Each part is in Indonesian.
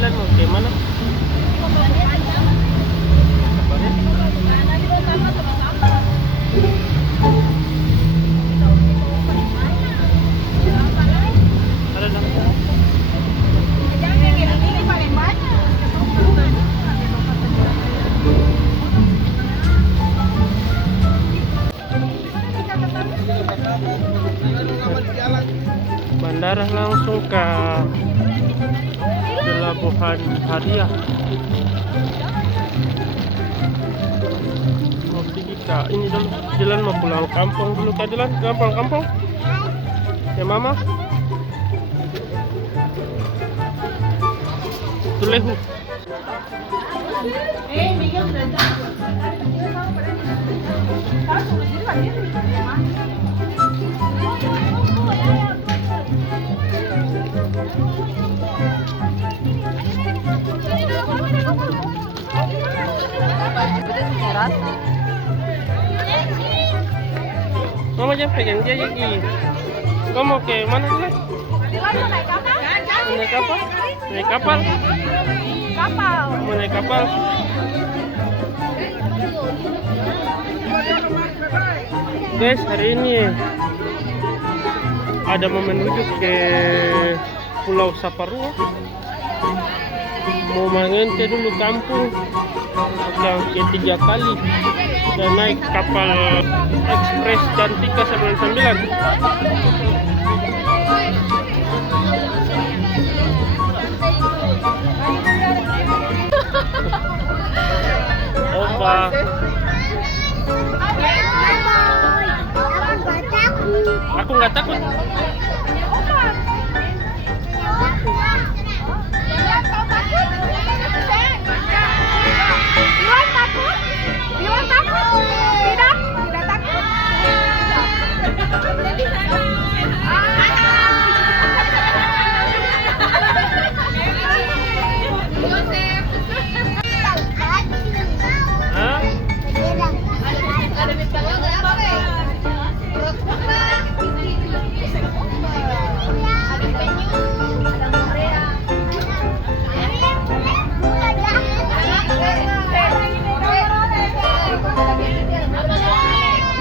Dilan mau ke mana? Ada dah. Bandara langsung ke Pelabuhan Hadiah. Mau pergi ke ini dulu. Dilan mau pulang kampung dulu ke Dilan. Kampung. Ya mama. Tulehu. Mama jangan pegang dia lagi. Kau mau ke mana dulu? Naik kapal? Naik kapal? Mau naik kapal? Guys, hari ini ada mau menuju ke Pulau Saparua. Mau mengente dulu kampung yang ketiga kali dan naik kapal ekspres Cantika 99. Opa. Aku nggak takut.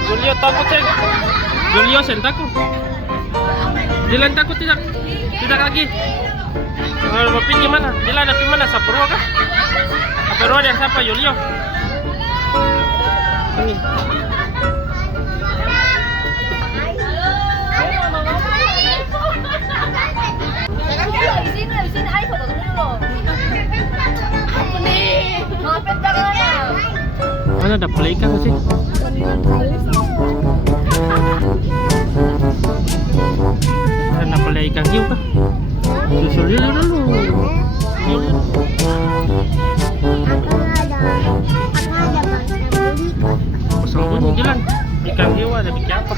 Julio takut sih. Julio sen takut. Dilan takut tidak? Tidak lagi. Kalau mau pergi mana? Dilan ada pergi mana? Saparua kah? Saparua dan siapa? Julio. Ini. Di sini ayo foto dulu. Aku nih. Ngapain tangannya? Mana ada pelikan sih? Ada pelai ikan hiu kah? Susul dulu. Sembunyi jalan. Ikan hiu ada di apa?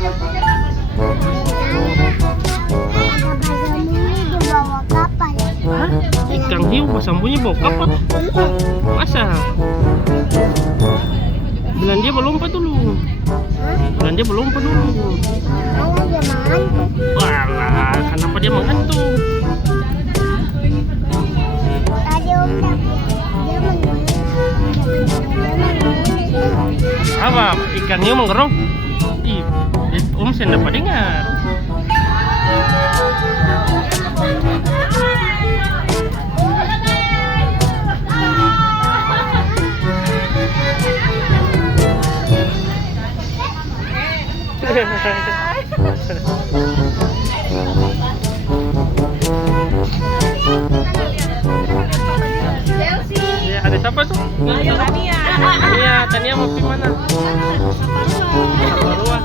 Hah? Ikan hiu sembunyi bawa kapal? Masa? Bilang dia melompat dulu. Walah, kenapa dia mengantuk? Apa? Ikan hiu menggerong? Ih, sen dapat dengar. Ya, ada siapa tuh? Tania mau ke mana? Saparua.